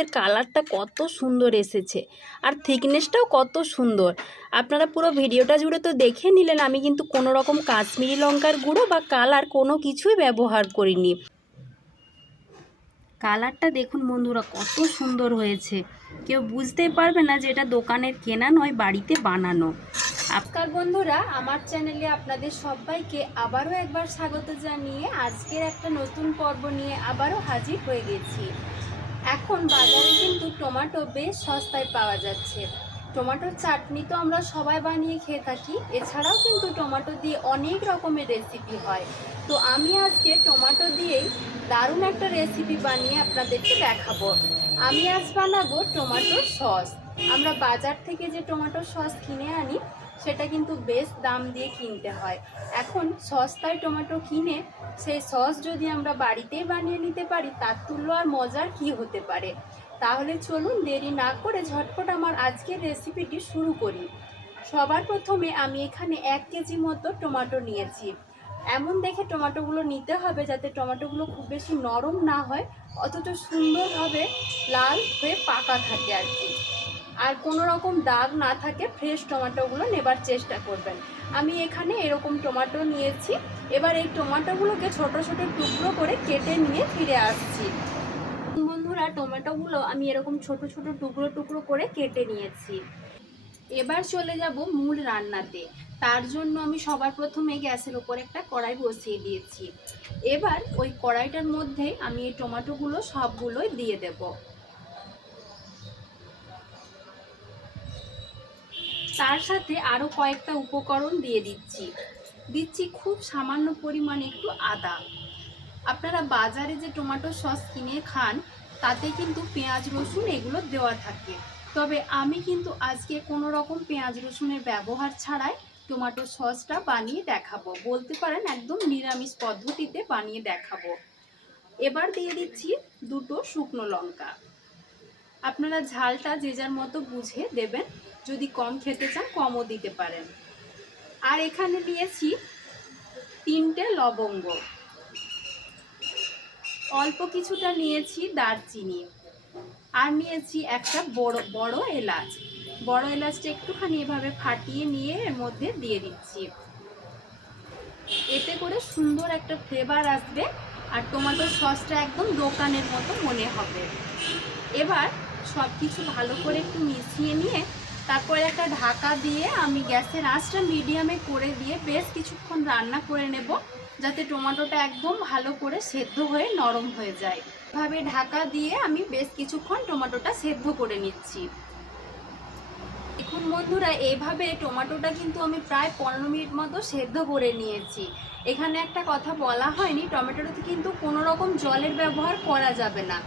সসের কালারটা কত সুন্দর এসেছে আর থিকনেসটাও কত সুন্দর। আপনারা পুরো ভিডিওটা জুড়ে তো দেখে নিলেন, আমি কিন্তু কোনো রকম কাশ্মীরি লঙ্কার গুঁড়ো বা কালার কোনো কিছুই ব্যবহার করিনি। কালারটা দেখুন বন্ধুরা কত সুন্দর হয়েছে, কেউ বুঝতেই পারবে না যে এটা দোকানের কেনা নয়, বাড়িতে বানানো। নমস্কার বন্ধুরা, আমার চ্যানেলে আপনাদের সবাইকে আবারও একবার স্বাগত জানিয়ে আজকের একটা নতুন পর্ব নিয়ে আবারও হাজির হয়ে গেছি। এখন বাজারে কিন্তু টমেটো বেশ সস্তায় পাওয়া যাচ্ছে। টমেটোর চাটনি তো আমরা সবাই বানিয়ে খেয়ে থাকি, এছাড়াও কিন্তু টমেটো দিয়ে অনেক রকমের রেসিপি হয়। তো আমি আজকে টমেটো দিয়েই দারুণ একটা রেসিপি বানিয়ে আপনাদেরকে দেখাবো। আমি আজ বানাবো টমেটোর সস। আমরা বাজার থেকে যে টমেটোর সস কিনে আনি সেটা কিন্তু বেশ দাম দিয়ে কিনতে হয়। এখন সস্তায় টমেটো কিনে সেই সস যদি আমরা বাড়িতেই বানিয়ে নিতে পারি, তার তুল্য আর মজার কি হতে পারে। তাহলে চলুন দেরি না করে ঝটপট আমার আজকের রেসিপিটি শুরু করি। সবার প্রথমে আমি এখানে 1 কেজি মতো টমেটো নিয়েছি। এমন দেখে টমেটোগুলো নিতে হবে যাতে টমেটোগুলো খুব বেশি নরম না হয়, অথচ সুন্দরভাবে লাল হয়ে পাকা থাকে আর কি, আর কোনো রকম দাগ না থাকে। ফ্রেশ টমেটোগুলো নেবার চেষ্টা করবেন। আমি এখানে এরকম টমেটো নিয়েছি। এবার এই টমেটোগুলোকে ছোট ছোট টুকরো করে কেটে নিয়ে ফিরে আসছি। বন্ধুরা, টমেটোগুলো আমি এরকম ছোট ছোট টুকরো টুকরো করে কেটে নিয়েছি। এবার চলে যাব মূল রান্নাতে। তার জন্য আমি সবার প্রথমে গ্যাসের উপর একটা কড়াই বসিয়ে দিয়েছি। এবার ওই কড়াইটার মধ্যে আমি এই টমেটোগুলো সবগুলোই দিয়ে দেব। তার সাথে আরও কয়েকটা উপকরণ দিয়ে দিচ্ছি খুব সামান্য পরিমাণে একটু আদা। আপনারা বাজারে যে টমেটো সস কিনে খান তাতে কিন্তু পেঁয়াজ রসুন এগুলো দেওয়া থাকে, তবে আমি কিন্তু আজকে কোনো রকম পেঁয়াজ রসুনের ব্যবহার ছাড়াই টমেটো সসটা বানিয়ে দেখাবো। বলতে পারেন একদম নিরামিষ পদ্ধতিতে বানিয়ে দেখাবো। এবার দিয়ে দিচ্ছি 2টো শুকনো লঙ্কা। আপনারা ঝালটা যে যার মতো বুঝে দেবেন, যদি কম খেতে চান কমও দিতে পারেন। আর এখানে নিয়েছি 3টে লবঙ্গ, অল্প কিছুটা নিয়েছি দারচিনি, আর নিয়েছি একটা বড় এলাচ। বড় এলাচটা একটুখানি এভাবে ফাটিয়ে নিয়ে এর মধ্যে দিয়ে দিচ্ছি। এতে করে সুন্দর একটা ফ্লেভার আসবে আর টমেটো সসটা একদম দোকানের মতো মনে হবে। এবার সব কিছু ভালো করে একটু মিশিয়ে নিয়ে তারপরে একটা ঢাকা দিয়ে আমি গ্যাসের আঁচটা মিডিয়ামে করে দিয়ে বেশ কিছুক্ষণ রান্না করে নেব, যাতে টমেটোটা একদম ভালো করে সেদ্ধ হয়ে নরম হয়ে যায়। এভাবে ঢাকা দিয়ে আমি বেশ কিছুক্ষণ টমেটোটা সেদ্ধ করে নিচ্ছি। দেখুন বন্ধুরা, এইভাবে টমেটোটা কিন্তু আমি প্রায় 15 মিনিট মতো সেদ্ধ করে নিয়েছি। এখানে একটা কথা বলা হয়নি, টমেটোতে কিন্তু কোনো রকম জলের ব্যবহার করা যাবে না।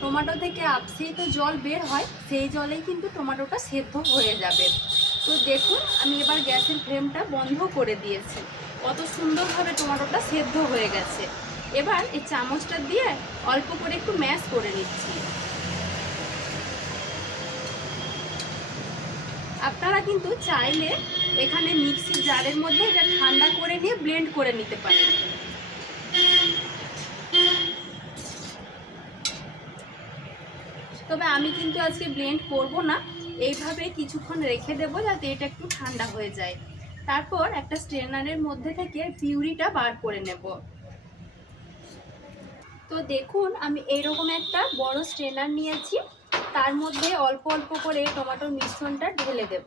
টমেটো থেকে আপসেই তো জল বের হয়, সেই জলেই কিন্তু টমেটোটা সেদ্ধ হয়ে যাবে। তো দেখুন, আমি এবার গ্যাসের ফ্লেমটা বন্ধ করে দিয়েছি। কত সুন্দরভাবে টমেটোটা সেদ্ধ হয়ে গেছে। এবার এই চামচটা দিয়ে অল্প করে একটু ম্যাশ করে নিচ্ছি। আপনারা কিন্তু চাইলে এখানে মিক্সির জারের মধ্যে এটা ঠান্ডা করে নিয়ে ব্লেন্ড করে নিতে পারেন। তবে আমি কিন্তু আজকে ব্লেন্ড করব না, এইভাবে কিছুক্ষণ রেখে দেবো যাতে এটা একটু ঠান্ডা হয়ে যায়। তারপর একটা স্ট্রেনারের মধ্যে থেকে পিউরিটা বার করে নেব। তো দেখুন, আমি এইরকম একটা বড় স্ট্রেনার নিয়েছি, তার মধ্যে অল্প অল্প করে টমেটোর মিশ্রণটা ঢেলে দেব।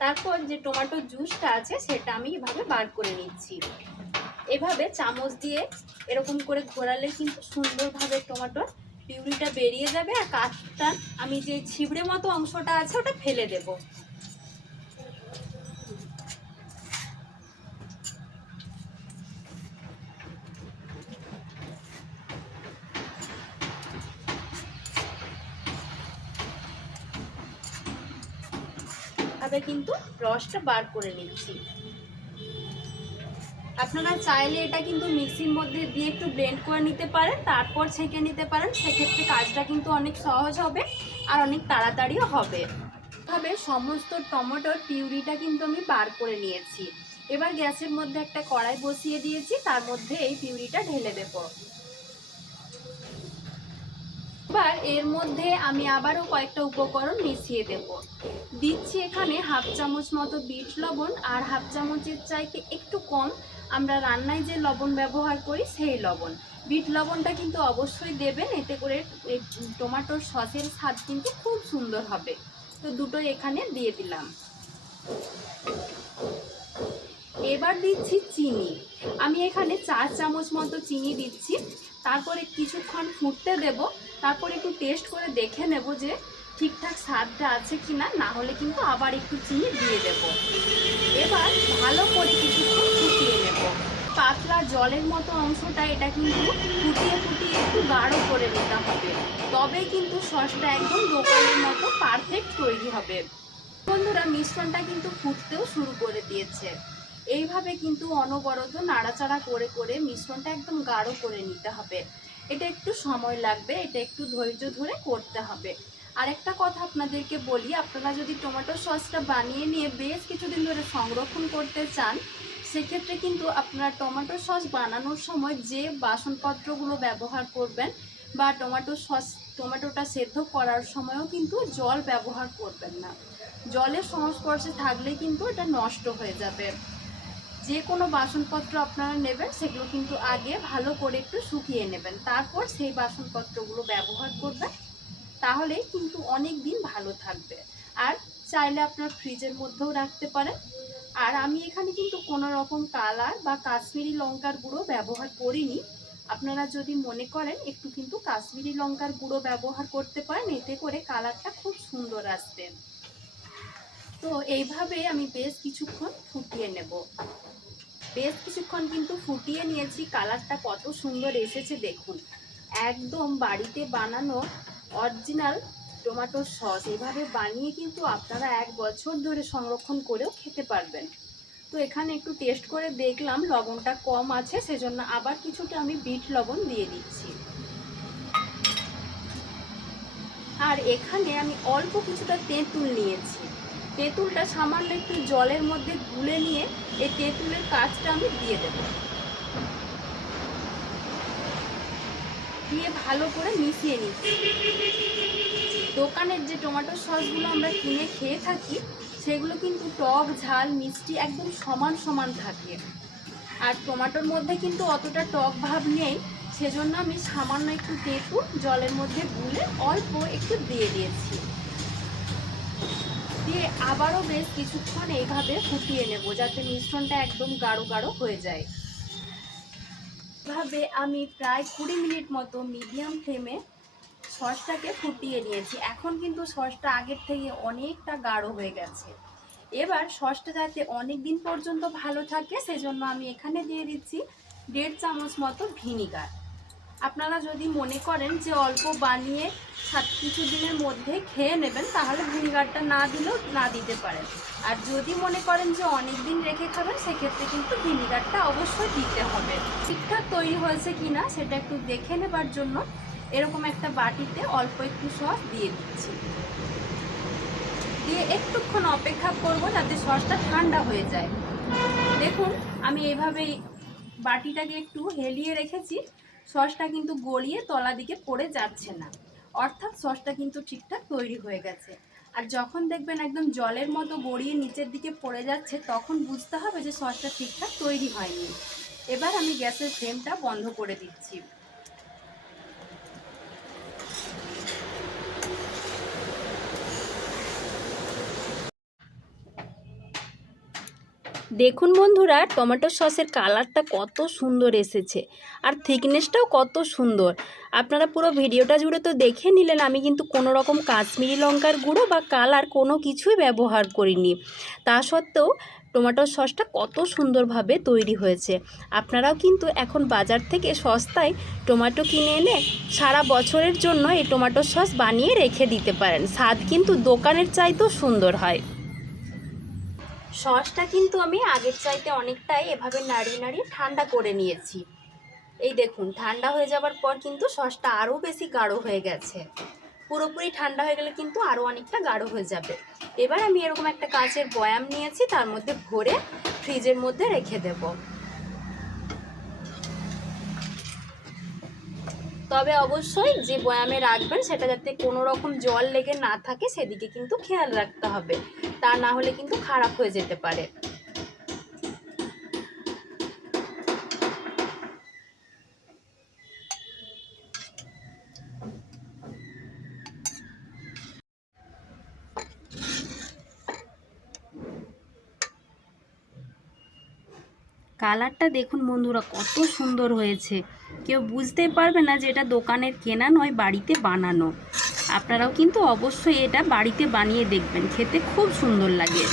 তারপর যে টমেটোর জুসটা আছে সেটা আমি এভাবে বার করে নিচ্ছি। এভাবে চামচ দিয়ে এরকম করে ঘোরালে কিন্তু সুন্দরভাবে টমেটোর পিউরিটা বেরিয়ে যাবে, আর কাঠটা আমি যে ছিবড়ে মতো অংশটা আছে ওটা ফেলে দেব। এভাবে কিন্তু রসটা বার করে নিচ্ছি। আপনারা চাইলে এটা কিন্তু মিক্সির মধ্যে দিয়ে একটু ব্লেন্ড করে নিতে পারেন, তারপর ছেঁকে নিতে পারেন। সেক্ষেত্রে কাজটা কিন্তু অনেক সহজ হবে আর অনেক তাড়াতাড়িও হবে। এভাবে সমস্ত টমেটোর পিউরিটা কিন্তু আমি বার করে নিয়েছি। এবার গ্যাসের মধ্যে একটা কড়াই বসিয়ে দিয়েছি, তার মধ্যে এই পিউরিটা ঢেলে দেব। এবার এর মধ্যে আমি আবারও কয়েকটা উপকরণ মিশিয়ে দেব। দিচ্ছি এখানে হাফ চামচ মতো বিট লবণ, আর হাফ চামচের চাইতে একটু কম আমরা রান্নায় যে লবণ ব্যবহার করি সেই লবণ। বিট লবণটা কিন্তু অবশ্যই দেবেন, এতে করে এই টমেটোর সসের স্বাদ কিন্তু খুব সুন্দর হবে। তো দুটোই এখানে দিয়ে দিলাম। এবার দিচ্ছি চিনি। আমি এখানে 4 চামচ মতো চিনি দিচ্ছি। তারপরে কিছুক্ষণ ফুটতে দেব, তারপর একটু টেস্ট করে দেখে নেব যে ঠিকঠাক স্বাদটা আছে কিনা, না হলে কিন্তু আবার একটু চিনি দিয়ে দেব। এবার ভালো করে কিছুক্ষণ ফুটিয়ে নেব। পাতলা জলের মতো অংশটা এটা কিন্তু ফুটিয়ে ফুটিয়ে একটু গাঢ় করে নিতে হবে, তবেই কিন্তু সসটা একদম দোকানের মতো পারফেক্ট তৈরি হবে। বন্ধুরা, মিশ্রণটা কিন্তু ফুটতেও শুরু করে দিয়েছে। এইভাবে কিন্তু অনবরত নাড়াচাড়া করে করে মিশ্রণটা একদম গাঢ় করে নিতে হবে। এটা একটু সময় লাগবে, এটা একটু ধৈর্য ধরে করতে হবে। আর একটা কথা আপনাদেরকে বলি, আপনারা যদি টমেটো সসটা বানিয়ে নিয়ে বেশ কিছুদিন ধরে সংরক্ষণ করতে চান, সেক্ষেত্রে কিন্তু আপনারা টমেটো সস বানানোর সময় যে বাসনপত্রগুলো ব্যবহার করবেন বা টমেটোটা সেদ্ধ করার সময়ও কিন্তু জল ব্যবহার করবেন না। জলের সংস্পর্শে থাকলে কিন্তু এটা নষ্ট হয়ে যাবে। যে কোনো বাসনপত্র আপনারা নেবেন সেগুলো কিন্তু আগে ভালো করে একটু শুকিয়ে নেবেন, তারপর সেই বাসনপত্রগুলো ব্যবহার করবেন, তাহলে কিন্তু অনেক দিন ভালো থাকবে। আর চাইলে আপনার ফ্রিজের মধ্যেও রাখতে পারেন। আর আমি এখানে কিন্তু কোনো রকম কালার বা কাশ্মীরি লঙ্কার গুঁড়ো ব্যবহার করিনি। আপনারা যদি মনে করেন একটু কিন্তু কাশ্মীরি লঙ্কার গুঁড়ো ব্যবহার করতে পারেন, এতে করে কালারটা খুব সুন্দর আসবে। তো এইভাবে আমি বেশ কিছুক্ষণ ফুটিয়ে নেব। বেশ কিছুক্ষণ কিন্তু ফুটিয়ে নিয়েছি। কালারটা কত সুন্দর এসেছে দেখুন, একদম বাড়িতে বানানো অরিজিনাল টমেটো সস। এভাবে বানিয়ে কিন্তু আপনারা 1 বছর ধরে সংরক্ষণ করেও খেতে পারবেন। তো এখানে একটু টেস্ট করে দেখলাম লবণটা কম আছে, সেজন্য আবার কিছুটা আমি বিট লবণ দিয়ে দিচ্ছি। আর এখানে আমি অল্প কিছুটা তেঁতুল নিয়েছি। তেঁতুলটা সামান্য একটু জলের মধ্যে গুলে নিয়ে এই তেঁতুলের কাজটা আমি দিয়ে দেব, দিয়ে ভালো করে মিশিয়ে নিচ্ছি। দোকানের যে টমেটো সসগুলো আমরা কিনে খেয়ে থাকি, সেগুলো কিন্তু টক ঝাল মিষ্টি একদম সমান সমান থাকে। আর টমেটোর মধ্যে কিন্তু অতটা টক ভাব নেই, সেজন্য আমি সামান্য একটু তেঁতুল জলের মধ্যে গুলে অল্প একটু দিয়ে দিয়েছি। দিয়ে আবারও বেশ কিছুক্ষণ এইভাবে ফুটিয়ে নেব, যাতে মিশ্রণটা একদম গাঢ় গাঢ় হয়ে যায়। এভাবে আমি প্রায় 20 মিনিট মতো মিডিয়াম ফ্লেমে সসটাকে ফুটিয়ে নিয়েছি। এখন কিন্তু সসটা আগের থেকে অনেকটা গাঢ় হয়ে গেছে। এবার সসটা যাতে অনেক দিন পর্যন্ত ভালো থাকে, সেজন্য আমি এখানে দিয়ে দিচ্ছি 1.5 চামচ মতো ভিনিগার। আপনারা যদি মনে করেন যে অল্প বানিয়ে কিছু দিনের মধ্যে খেয়ে নেবেন, তাহলে ভিনিগারটা না দিলেও না দিতে পারেন। আর যদি মনে করেন যে অনেক দিন রেখে খাবেন, সেক্ষেত্রে কিন্তু ভিনিগারটা অবশ্যই দিতে হবে। ঠিকঠাক তৈরি হয়েছে কিনা সেটা একটু দেখে নেবার জন্য এরকম একটা বাটিতে অল্প একটু সস দিয়ে দিচ্ছি। দিয়ে একটুক্ষণ অপেক্ষা করব যাতে সসটা ঠান্ডা হয়ে যায়। দেখুন, আমি এইভাবেই বাটিটাকে একটু হেলিয়ে রেখেছি। সসটা কিন্তু গড়িয়ে তলা দিকে পড়ে যাচ্ছে না, অর্থাৎ সসটা কিন্তু ঠিকঠাক তৈরি হয়ে গেছে। আর যখন দেখবেন একদম জলের মতো গড়িয়ে নিচের দিকে পড়ে যাচ্ছে, তখন বুঝতে হবে যে সসটা ঠিকঠাক তৈরি হয়নি। এবার আমি গ্যাসের ফ্লেমটা বন্ধ করে দিচ্ছি। দেখুন বন্ধুরা, টমেটো সসের কালারটা কত সুন্দর এসেছে, আর থিকনেসটাও কত সুন্দর। আপনারা পুরো ভিডিওটা জুড়ে তো দেখে নিলেন, আমি কিন্তু কোনো রকম কাশ্মীরি লঙ্কার গুঁড়ো বা কালার কোনো কিছুই ব্যবহার করিনি। তা সত্ত্বেও টমেটো সসটা কত সুন্দরভাবে তৈরি হয়েছে। আপনারাও কিন্তু এখন বাজার থেকে সস্তায় টমেটো কিনে এনে সারা বছরের জন্য এই টমেটো সস বানিয়ে রেখে দিতে পারেন। স্বাদ কিন্তু দোকানের চাইতেও সুন্দর হয়। সসটা কিন্তু আমি আগের চাইতে অনেকটাই এভাবে নাড়িয়ে নাড়িয়ে ঠান্ডা করে নিয়েছি। এই দেখুন, ঠান্ডা হয়ে যাবার পর কিন্তু সসটা আরও বেশি গাঢ় হয়ে গেছে। পুরোপুরি ঠান্ডা হয়ে গেলে কিন্তু আরও অনেকটা গাঢ় হয়ে যাবে। এবার আমি এরকম একটা কাচের বয়াম নিয়েছি, তার মধ্যে ভরে ফ্রিজের মধ্যে রেখে দেব। তবে অবশ্যই যে বয়ামে রাখবেন সেটা যাতে কোনো রকম জল লেগে না থাকে সেদিকে কিন্তু খেয়াল রাখতে হবে, তা না হলে কিন্তু খারাপ হয়ে যেতে পারে। কালারটা দেখুন বন্ধুরা কত সুন্দর হয়েছে, কেউ বুঝতেই পারবে না যে এটা দোকানের কেনা নয়, বাড়িতে বানানো। আপনারাও কিন্তু অবশ্যই এটা বাড়িতে বানিয়ে দেখবেন, খেতে খুব সুন্দর লাগে।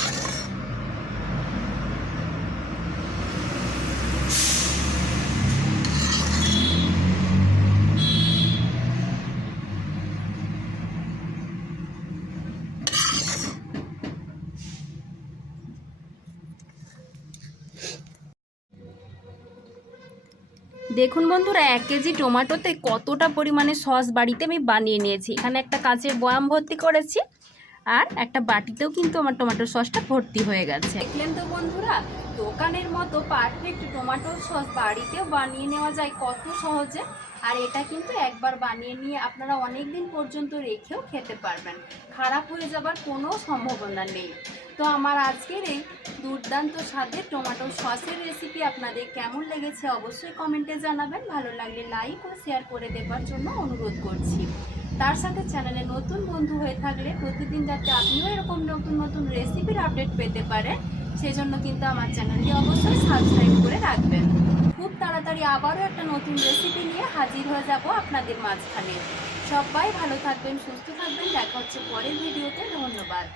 দেখুন বন্ধুরা 1 কেজি টমেটোতে কতটা পরিমাণে সস বাড়িতে আমি বানিয়ে নিয়েছি। এখানে একটা কাঁচের বয়াম ভর্তি করেছি, আর একটা বাটিতেও কিন্তু আমার টমেটো সসটা ভর্তি হয়ে গেছে। দেখলেন তো বন্ধুরা, দোকানের মতো পারফেক্ট টমেটো সস বাড়িতেও বানিয়ে নেওয়া যায় কত সহজে। আর এটা কিন্তু একবার বানিয়ে নিয়ে আপনারা অনেক দিন পর্যন্ত রেখেও খেতে পারবেন, খারাপ হয়ে যাবার কোনো সম্ভাবনা নেই। তো আমার আজকের এই দুর্দান্ত স্বাদের টমেটো সসের রেসিপি আপনাদের কেমন লেগেছে অবশ্যই কমেন্টে জানাবেন। ভালো লাগলে লাইক ও শেয়ার করে দেওয়ার জন্য অনুরোধ করছি। তার সাথে চ্যানেলে নতুন বন্ধু হয়ে থাকলে প্রতিদিন যাতে আপনিও এরকম নতুন নতুন রেসিপির আপডেট পেতে পারেন সেজন্য কিন্তু আমার চ্যানেলটি অবশ্যই সাবস্ক্রাইব করে রাখবেন। খুব তাড়াতাড়ি আবারও একটা নতুন রেসিপি নিয়ে হাজির হয়ে যাব আপনাদের মাঝখানে। সবাই ভালো থাকবেন, সুস্থ থাকবেন, দেখা হচ্ছে পরের ভিডিওতে। ধন্যবাদ।